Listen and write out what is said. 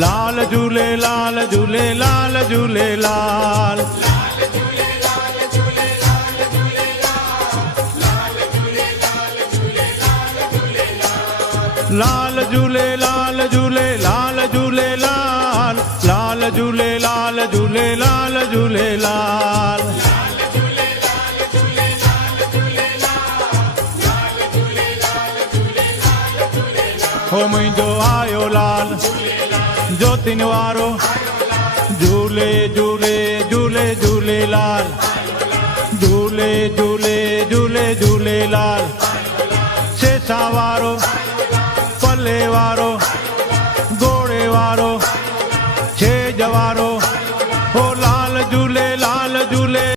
लाल झूलेलाल झूलेलाल झूलेलाल। लाल झूलेलाल झूलेलाल झूलेलाल, लाल झूलेलाल झूलेलाल झूलेलाल। हो मुंहिंजो आयो लाल ज्योतिन वारो, झूले झूले झूले झूलेलाल, झूले झूले झूले झूलेलाल। सेसा वारो पले वारो,